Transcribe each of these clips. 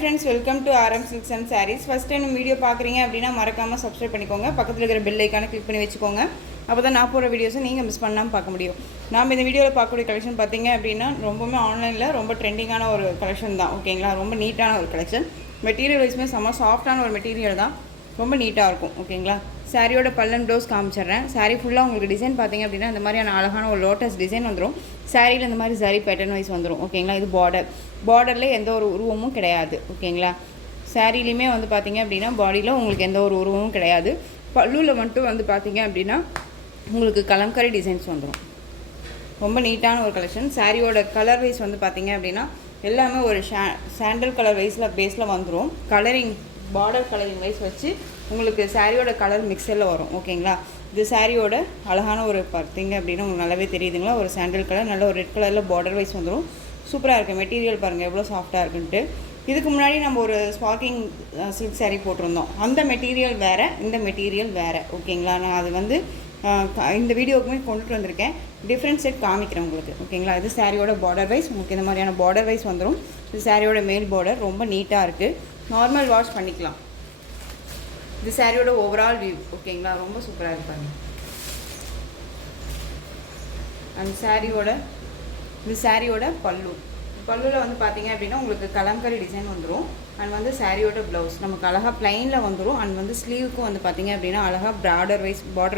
friends, welcome to RM Silks and Sarees. First time video பார்க்குறீங்க அப்படின்னா மறக்காமல் subscribe பண்ணிக்கோங்க. பக்கத்தில் இருக்கிற பெல் ஐக்கானை கிளிக் பண்ணி வச்சுக்கோங்க. அப்போ தான் நான் போகிற வீடியோஸை நீங்கள் மிஸ் பண்ணாமல் பார்க்க முடியும். நாம் இந்த வீடியோவில் பார்க்கக்கூடிய கலெக்ஷன் பார்த்தீங்க அப்படின்னா ரொம்பவுமே ஆன்லைனில் ரொம்ப ட்ரெண்டிங்கான ஒரு கலெக்ஷன் தான். ஓகேங்களா, ரொம்ப நீட்டான ஒரு கலெக்ஷன். மெட்டீரியல் வைஸ்மே செம்ம சாஃப்டான ஒரு மெட்டீரியல் தான், ரொம்ப நீட்டாக இருக்கும். ஓகேங்களா, சாரியோட பல்லன் ப்ளவுஸ் காமிச்சிட்றேன். சாரீ ஃபுல்லாக உங்களுக்கு டிசைன் பார்த்திங்க அப்படின்னா இந்த மாதிரியான அழகான ஒரு லோட்டஸ் டிசைன் வந்துடும். சாரியில் இந்த மாதிரி சாரி பேட்டர்ன் வைஸ் வந்துடும். ஓகேங்களா, இது பார்டரில் எந்த ஒரு உருவமும் கிடையாது. ஓகேங்களா, சாரிலையுமே வந்து பார்த்திங்க அப்படின்னா பாடியில் உங்களுக்கு எந்த ஒரு உருவமும் கிடையாது. பல்லுவில் மட்டும் வந்து பார்த்திங்க அப்படின்னா உங்களுக்கு கலம்கரி டிசைன்ஸ் வந்துடும். ரொம்ப நீட்டான ஒரு கலெக்ஷன். சாரியோட கலர் வைஸ் வந்து பார்த்திங்க அப்படின்னா எல்லாமே ஒரு சாண்டல் கலர் வைஸில் பேஸில் வந்துடும். கலரிங் பார்டர் கலரிங் வைஸ் வச்சு உங்களுக்கு சாரியோட கலர் மிக்சரில் வரும். ஓகேங்களா, இது சாரியோட அழகான ஒரு பார்த்திங்க அப்படின்னா உங்களுக்கு நல்லாவே தெரியுதுங்களா, ஒரு சாண்டல் கலர் நல்ல ஒரு ரெட் கலரில் பார்டர் வைஸ் வந்துடும். சூப்பராக இருக்குது மெட்டீரியல், பாருங்கள் எவ்வளோ சாஃப்டாக இருக்குன்ட்டு. இதுக்கு முன்னாடி நம்ம ஒரு ஸ்பார்க்கிங் சில்க் சாரீ போட்டிருந்தோம். அந்த மெட்டீரியல் வேறு, இந்த மெட்டீரியல் வேறு. ஓகேங்களா, நான் அது வந்து இந்த வீடியோக்குமே கொண்டுட்டு வந்திருக்கேன். டிஃப்ரெண்ட் செட் காமிக்கிறேன் உங்களுக்கு. ஓகேங்களா, இது சாரியோட பார்டர் வைஸ் உங்களுக்கு இந்த மாதிரியான பார்டர் வைஸ் வந்துடும். இது சாரியோட மேல் பார்டர் ரொம்ப நீட்டாக இருக்குது. நார்மல் வாஷ் பண்ணிக்கலாம். இது சாரியோட ஓவரால் வியூ. ஓகேங்களா, ரொம்ப சூப்பராக இருப்பாங்க. அந்த சாரியோட பல்லுவில் வந்து பார்த்தீங்க அப்படின்னா உங்களுக்கு கலம்கரி டிசைன் வந்துடும். அண்ட் வந்து சாரியோட ப்ளவுஸ் நமக்கு அழகாக ப்ளைனில் வந்துடும். அண்ட் வந்து ஸ்லீவுக்கும் வந்து பார்த்தீங்க அப்படின்னா அழகாக பார்டர்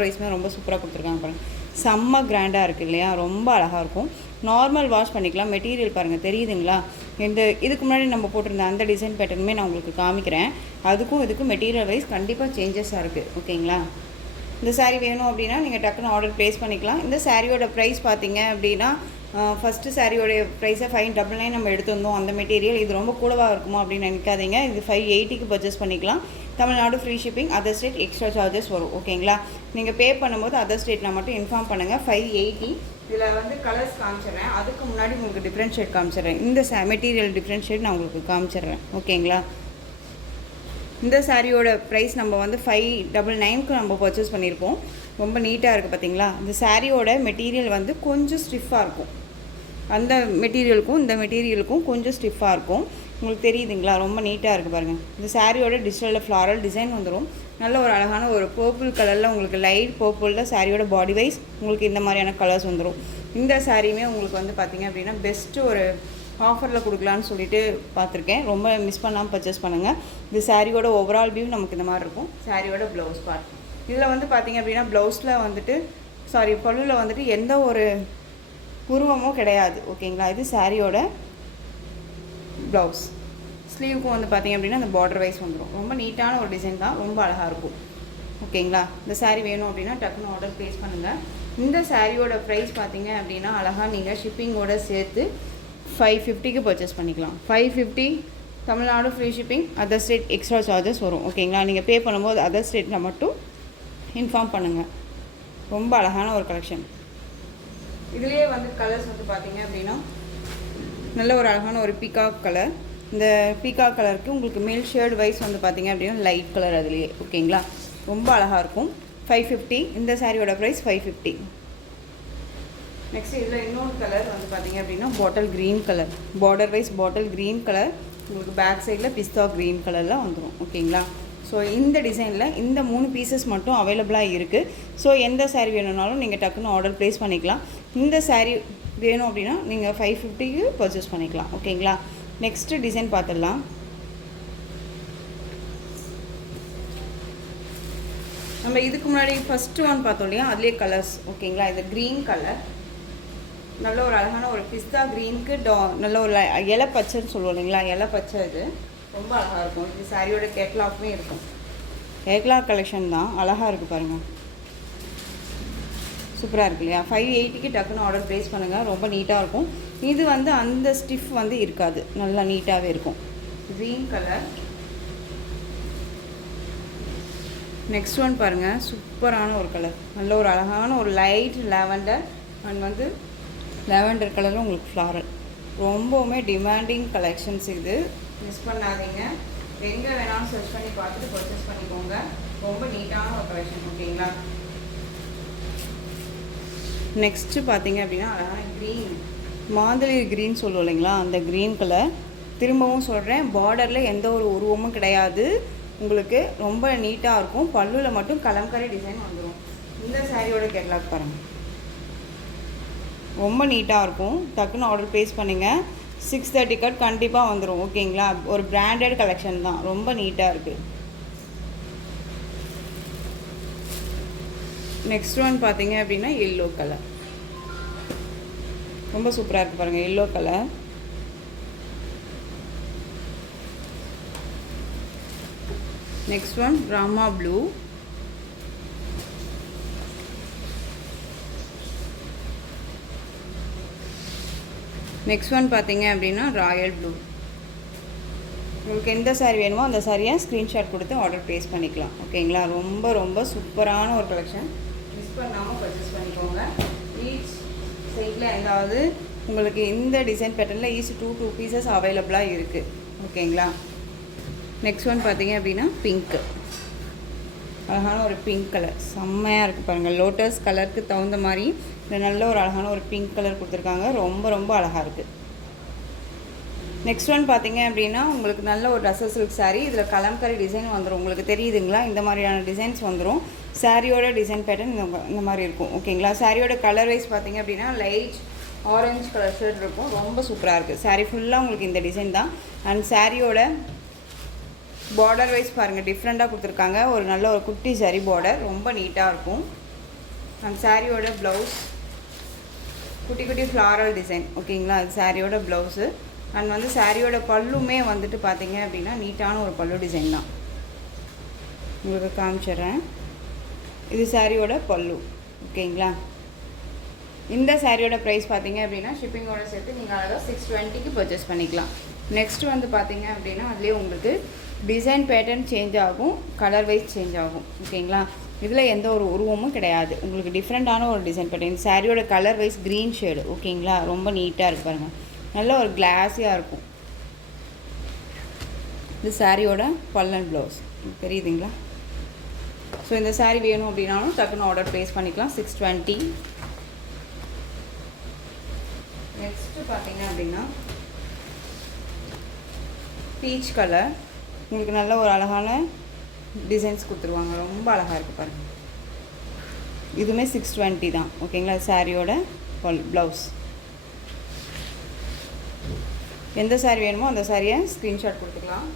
வைஸ்மே ரொம்ப சூப்பராக கொடுத்துருக்காங்க. பாருங்கள், செம்ம கிராண்டாக இருக்குது இல்லையா, ரொம்ப அழகாக இருக்கும். நார்மல் வாஷ் பண்ணிக்கலாம். மெட்டீரியல் பாருங்கள் தெரியுதுங்களா, இதுக்கு முன்னாடி நம்ம போட்டிருந்த அந்த டிசைன் பேட்டர்னுமே நான் உங்களுக்கு காமிக்கிறேன். அதுக்கும் இதுக்கும் மெட்டீரியல் வைஸ் கண்டிப்பாக சேஞ்சஸாக இருக்குது. ஓகேங்களா, இந்த சாரீ வேணும் அப்படின்னா நீங்கள் டக்குன்னு ஆர்டர் ப்ளேஸ் பண்ணிக்கலாம். இந்த சாரியோட ப்ரைஸ் பார்த்தீங்க அப்படின்னா ஃபஸ்ட்டு சாரியோடைய ப்ரைஸை 599 நம்ம எடுத்துருந்தோம். அந்த மெட்டீரியல் இது ரொம்ப கூடவாக இருக்குமா அப்படின்னு நினைக்காதீங்க. இது 580க்கு பர்ச்சேஸ் பண்ணிக்கலாம். Tamil Nadu free shipping, other state extra charges வரும். ஓகேங்களா, நீங்கள் பே பண்ணும்போது அதர் ஸ்டேட்னா மட்டும் இன்ஃபார்ம் பண்ணுங்கள். 580. இதில் வந்து கலர்ஸ் காமிச்சிடுறேன். அதுக்கு முன்னாடி உங்களுக்கு டிஃப்ரெண்ட் ஷேட் காமிச்சிடுறேன். இந்த மெட்டீரியல் டிஃப்ரெண்ட் ஷேட் நான் உங்களுக்கு காமிச்சிடுறேன். ஓகேங்களா, இந்த சாரியோட ப்ரைஸ் நம்ம வந்து 599க்கு நம்ம பர்ச்சேஸ் பண்ணியிருப்போம். ரொம்ப நீட்டாக இருக்குது பார்த்தீங்களா. இந்த சாரியோட மெட்டீரியல் வந்து கொஞ்சம் ஸ்டிஃபாக இருக்கும். அந்த மெட்டீரியலுக்கும் இந்த மெட்டீரியலுக்கும் கொஞ்சம் ஸ்டிஃபாக இருக்கும். உங்களுக்கு தெரியுதுங்களா, ரொம்ப நீட்டாக இருக்குது பாருங்கள். இந்த சாரியோட டிஜிட்டலில் ஃப்ளாரல் டிசைன் வந்துடும். நல்ல ஒரு அழகான ஒரு பர்பிள் கலரில் உங்களுக்கு லைட் பர்பிளில் சாரியோட பாடி வைஸ் உங்களுக்கு இந்த மாதிரியான கலர்ஸ் வந்துடும். இந்த சாரியுமே உங்களுக்கு வந்து பார்த்திங்க அப்படின்னா பெஸ்ட்டு ஒரு ஆஃபரில் கொடுக்கலான்னு சொல்லிட்டு பார்த்துருக்கேன். ரொம்ப மிஸ் பண்ணாமல் பர்ச்சேஸ் பண்ணுங்கள். இந்த சாரியோட ஓவரால் வியூ நமக்கு இந்த மாதிரி இருக்கும். சாரியோட ப்ளவுஸ் பார்ட் இதில் வந்து பார்த்திங்க அப்படின்னா ப்ளவுஸில் வந்துட்டு பல்லுவில் வந்துட்டு எந்த ஒரு உருவமும் கிடையாது. ஓகேங்களா, இது சாரியோட ப்ளவுஸ். ஸ்லீவுக்கும் வந்து பார்த்திங்க அப்படின்னா அந்த பார்டர் வைஸ் வந்துடும். ரொம்ப நீட்டான ஒரு டிசைன் தான், ரொம்ப அழகாக இருக்கும். ஓகேங்களா, இந்த சாரீ வேணும் அப்படின்னா டக்குன்னு ஆர்டர் ப்ளேஸ் பண்ணுங்கள். இந்த சாரியோட ப்ரைஸ் பார்த்திங்க அப்படின்னா அழகாக நீங்கள் ஷிப்பிங்கோடு சேர்த்து 550க்கு பர்ச்சேஸ் பண்ணிக்கலாம். 550 Tamil Nadu free shipping, other state extra charges வரும். ஓகேங்களா, நீங்கள் பே பண்ணும்போது அதர் ஸ்டேட்டில் மட்டும் இன்ஃபார்ம் பண்ணுங்கள். ரொம்ப அழகான ஒரு கலெக்ஷன். இதுலேயே வந்து கலர்ஸ் வந்து பார்த்திங்க அப்படின்னா நல்ல ஒரு அழகான ஒரு பீகாக் கலர். இந்த பீகாக் கலருக்கு உங்களுக்கு மேல் ஷேர்டு வைஸ் வந்து பார்த்திங்க அப்படின்னா லைட் கலர் அதுலேயே. ஓகேங்களா, ரொம்ப அழகாக இருக்கும். 550. இந்த சாரியோட ப்ரைஸ் 550. நெக்ஸ்ட் இதில் இன்னொரு கலர் வந்து பார்த்திங்க அப்படின்னா bottle green colour. Border wise bottle green colour உங்களுக்கு பேக் சைடில் பிஸ்தா க்ரீன் கலரில் வந்துடும். ஓகேங்களா, ஸோ இந்த டிசைனில் இந்த 3 பீசஸ் மட்டும் அவைலபிளாக இருக்குது. ஸோ எந்த சாரீ வேணும்னாலும் நீங்கள் டக்குன்னு ஆர்டர் ப்ளேஸ் பண்ணிக்கலாம். இந்த சாரீ வேணும் அப்படின்னா நீங்கள் 550க்கு பர்ச்சேஸ் பண்ணிக்கலாம். ஓகேங்களா, நெக்ஸ்ட்டு டிசைன் பார்த்துடலாம். நம்ம இதுக்கு முன்னாடி ஃபஸ்ட்டு ஒன் பார்த்தோம் இல்லையா, அதுலேயே கலர்ஸ். ஓகேங்களா, இது க்ரீன் கலர் நல்ல ஒரு அழகான ஒரு பிஸ்தா க்ரீனுக்கு நல்ல ஒரு இலை பச்சைன்னு சொல்லுவோம் இல்லைங்களா, இலை பச்சை. இது ரொம்ப அழகாக இருக்கும். இது சாரியோட கேட்லாக்குமே இருக்கும். கேட்லாக் கலெக்ஷன் தான், அழகாக இருக்குது பாருங்கள், சூப்பராக இருக்கு இல்லையா. 580க்கு டக்குன்னு ஆர்டர் ப்ளேஸ் பண்ணுங்கள். ரொம்ப நீட்டாக இருக்கும். இது வந்து அந்த ஸ்டிஃப் வந்து இருக்காது, நல்லா நீட்டாகவே இருக்கும். Green colour. நெக்ஸ்ட் ஒன் பாருங்கள், சூப்பரான ஒரு கலர், நல்ல ஒரு அழகான ஒரு லைட் லாவெண்டர். அண்ட் வந்து லாவெண்டர் கலரில் உங்களுக்கு ஃப்ளாரல். ரொம்பவுமே டிமாண்டிங் கலெக்ஷன்ஸ் இது, மிஸ் பண்ணாதீங்க. எங்கே வேணாலும் சர்ச் பண்ணி பார்த்துட்டு பர்ச்சேஸ் பண்ணிக்கோங்க. ரொம்ப நீட்டான ஒரு கலெக்ஷன். ஓகேங்களா, நெக்ஸ்ட்டு பார்த்தீங்க அப்படின்னா அழகான க்ரீன், மாதுளை க்ரீன் சொல்லுவோம் இல்லைங்களா, அந்த க்ரீன் கலர் திரும்பவும் சொல்கிறேன், பார்டரில் எந்த ஒரு உருவமும் கிடையாது. உங்களுக்கு ரொம்ப நீட்டாக இருக்கும். பல்லுவில் மட்டும் கலம்கரி டிசைன் வந்துடும். இந்த சாரியோட கேட்லாக் பாருங்கள், ரொம்ப நீட்டாக இருக்கும். டக்குன்னு ஆர்டர் ப்ளேஸ் பண்ணுங்கள். 630 கட் கண்டிப்பாக வந்துடும். ஓகேங்களா? ஒரு பிராண்டட் கலெக்ஷன் தான், ரொம்ப நீட்டாக இருக்குது. நெக்ஸ்ட் ஒன் பார்த்தீங்க அப்படின்னா எல்லோ கலர், ரொம்ப சூப்பராக இருக்குது பாருங்கள். Yellow colour, next one Rama blue, next one பார்த்தீங்க அப்படின்னா ராயல் ப்ளூ. உங்களுக்கு எந்த சாரீ வேணுமோ அந்த சாரியை ஸ்க்ரீன்ஷாட் கொடுத்து ஆர்டர் ப்ளேஸ் பண்ணிக்கலாம். ஓகேங்களா? ரொம்ப ரொம்ப சூப்பரான ஒரு கலெக்ஷன், மிஸ் பண்ணாமல் பர்ச்சேஸ் பண்ணிக்கோங்க. ஈச் சைடில் ஏதாவது உங்களுக்கு இந்த டிசைன் பேட்டர்னில் ஈச் 2 பீசஸ் அவைலபிளாக இருக்குது. ஓகேங்களா? நெக்ஸ்ட் ஒன் பார்த்தீங்க அப்படின்னா பிங்க்கு, அழகான ஒரு பிங்க் கலர், செம்மையாக இருக்குது பாருங்கள். லோட்டஸ் கலருக்கு தகுந்த மாதிரி இந்த நல்ல ஒரு அழகான ஒரு பிங்க் கலர் கொடுத்துருக்காங்க. ரொம்ப ரொம்ப அழகாக இருக்குது. நெக்ஸ்ட் ஒன் பார்த்தீங்க அப்படின்னா உங்களுக்கு நல்ல ஒரு ரசல் சில்க் சாரீ. இதில் கலம்கரி டிசைன் வந்துடும். உங்களுக்கு தெரியுதுங்களா? இந்த மாதிரியான டிசைன்ஸ் வந்துடும். சாரியோட டிசைன் பேட்டர்ன் இந்த மாதிரி இருக்கும். ஓகேங்களா? சாரியோட கலர் வைஸ் பார்த்தீங்க அப்படின்னா லைட் ஆரஞ்சு கலர் ஷேட் இருக்கும். ரொம்ப சூப்பராக இருக்குது. சாரீ ஃபுல்லாக உங்களுக்கு இந்த டிசைன் தான். அண்ட் சாரியோட பார்டர் வைஸ் பாருங்கள், டிஃப்ரெண்ட்டாக கொடுத்துருக்காங்க. ஒரு நல்ல ஒரு குட்டி சாரீ பார்டர், ரொம்ப நீட்டாக இருக்கும். அண்ட் சாரியோட ப்ளவுஸ் குட்டி குட்டி ஃப்ளாரல் டிசைன். ஓகேங்களா? அது சாரியோட ப்ளவுஸு. அண்ட் வந்து சாரியோட பல்லுமே வந்துட்டு பார்த்தீங்க அப்படின்னா நீட்டான ஒரு பல்லு டிசைன் தான். உங்களுக்கு காமிச்சிட்றேன். இது சாரியோட பல்லு. ஓகேங்களா? இந்த சாரியோட ப்ரைஸ் பார்த்தீங்க அப்படின்னா ஷிப்பிங்கோட சேர்த்து நீங்கள் அழகாக 620க்கு பர்ச்சேஸ் பண்ணிக்கலாம். நெக்ஸ்ட் வந்து பார்த்தீங்க அப்படின்னா அதுலேயே உங்களுக்கு டிசைன் பேட்டர்ன் சேஞ்ச் ஆகும், கலர் வைஸ் சேஞ்ச் ஆகும். ஓகேங்களா? இதில் எந்த ஒரு உருவமும் கிடையாது. உங்களுக்கு டிஃப்ரெண்ட்டான ஒரு டிசைன் பேட்டர்ன். சாரியோட கலர் வைஸ் க்ரீன் ஷேடு. ஓகேங்களா? ரொம்ப நீட்டாக இருக்கு பாருங்கள், நல்ல ஒரு கிளாஸியாக இருக்கும். இது சாரியோட பல்லன் ப்ளவுஸ், தெரியுதுங்களா? ஸோ இந்த சாரீ வேணும் அப்படின்னாலும் டக்குன்னு ஆர்டர் ப்ளேஸ் பண்ணிக்கலாம். 620. நெக்ஸ்ட்டு பார்த்தீங்க அப்படின்னா பீச் கலர். உங்களுக்கு நல்ல ஒரு அழகான டிசைன்ஸ் கொடுத்துருவாங்க. ரொம்ப அழகாக இருக்குது பாருங்கள். இதுவுமே 620 தான். ஓகேங்களா? சாரியோட ப்ளவுஸ். எந்த சாரீ வேணுமோ அந்த சாரியை ஸ்க்ரீன்ஷாட் கொடுத்துக்கலாம்.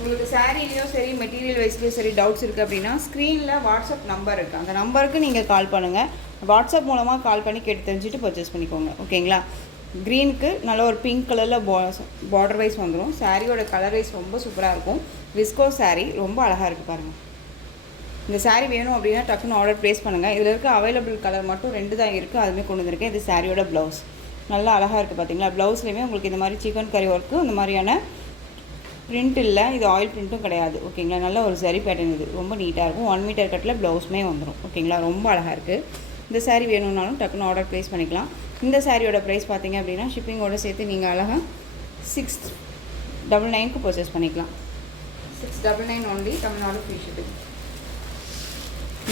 உங்களுக்கு சாரீலையும் சரி மெட்டீரியல் வைஸ்லேயும் சரி டவுட்ஸ் இருக்குது அப்படின்னா ஸ்க்ரீனில் வாட்ஸ்அப் நம்பர் இருக்குது. அந்த நம்பருக்கு நீங்கள் கால் பண்ணுங்கள். வாட்ஸ்அப் மூலமாக கால் பண்ணி கேட்டு தெரிஞ்சுட்டு பர்ச்சேஸ் பண்ணிக்கோங்க. ஓகேங்களா? க்ரீனுக்கு நல்ல ஒரு பிங்க் கலரில் பார்டர் வைஸ் வந்துடும். சாரியோட கலர் வைஸ் ரொம்ப சூப்பராக இருக்கும். விஸ்கோ சாரீ, ரொம்ப அழகாக இருக்குது பாருங்கள். இந்த சாரீ வேணும் அப்படின்னா டக்குன்னு ஆர்டர் ப்ளேஸ் பண்ணுங்கள். இதில் இருக்க அவைலபிள் கலர் மட்டும் 2 தான் இருக்குது, அதுவுமே கொண்டு வந்திருக்கேன். இது சாரியோட ப்ளவுஸ், நல்லா அழகாக இருக்குது பார்த்தீங்களா? ப்ளவுஸ்லேயுமே உங்களுக்கு இந்த மாதிரி சிக்கன் கறி ஒர்க்கு, இந்த மாதிரியான பிரிண்ட் இல்லை, இது ஆயில் பிரிண்ட்டும் கிடையாது. ஓகேங்களா? நல்ல ஒரு சரி பேட்டர்ன். இது ரொம்ப நீட்டாக இருக்கும். 1 மீட்டர் கட்டில் ப்ளவுஸுமே வந்துடும். ஓகேங்களா? ரொம்ப அழகாக இருக்குது. இந்த சாரீ வேணும்னாலும் டக்குன்னு ஆர்டர் ப்ளேஸ் பண்ணிக்கலாம். இந்த சாரியோட ப்ரைஸ் பார்த்தீங்க அப்படின்னா ஷிப்பிங்கோடு சேர்த்து நீங்கள் அழகாக 699க்கு பர்ச்சேஸ் பண்ணிக்கலாம். 699 only, Tamil Nadu free shipping.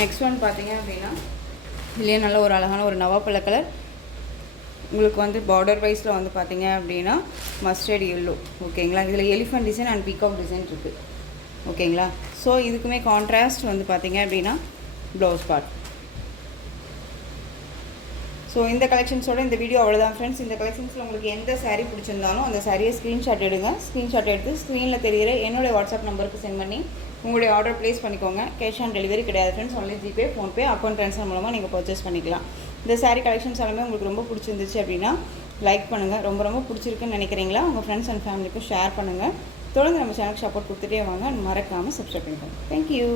Next one பார்த்தீங்க அப்படின்னா இதுலேயே நல்ல ஒரு அழகான ஒரு நவாப்பழ கலர். உங்களுக்கு வந்து பார்டர் வைஸில் வந்து பார்த்தீங்க அப்படின்னா மஸ்டர்ட் எல்லோ. ஓகேங்களா? இதில் elephant design and peacock design இருக்குது. ஓகேங்களா? ஸோ இதுக்குமே கான்ட்ராஸ்ட் வந்து பார்த்தீங்க அப்படின்னா ப்ளவுஸ் பார்ட். ஸோ இந்த கலெக்ஷன்ஸோட இந்த வீடியோ அவ்வளோதான் ஃப்ரெண்ட்ஸ். இந்த கலெக்ஷன்ஸில் உங்களுக்கு எந்த சாரீ பிடிச்சிருந்தாலும் அந்த சாரியை ஸ்க்ரீன்ஷாட் எடுங்க. ஸ்க்ரீன்ஷாட் எடுத்து ஸ்க்ரீனில் தெரிகிற என்னுடைய வாட்ஸ்அப் நம்பருக்கு சென்ட் பண்ணி உங்களுடைய ஆர்டர் ப்ளேஸ் பண்ணிக்கோங்க. கேஷ் ஆன் டெலிவரி கிடையாது friends, only GPay, PhonePe, account transfer மூலமாக நீங்கள் பர்ச்சேஸ் பண்ணிக்கலாம். இந்த சாரீ கலெக்ஷன்ஸ் எல்லாமே உங்களுக்கு ரொம்ப பிடிச்சிருந்துச்சு அப்படின்னா லைக் பண்ணுங்கள். ரொம்ப ரொம்ப பிடிச்சிருக்குன்னு நினைக்கிறீங்களா உங்கள் ஃப்ரெண்ட்ஸ் அண்ட் ஃபேமிலிக்கும் ஷேர் பண்ணுங்கள். தொடர்ந்து நம்ம சேனலுக்கு சப்போர்ட் கொடுத்துட்டே வாங்க. மறக்காமல் சப்ஸ்கிரைப் பண்ணிக்கோங்க. தேங்க்யூ.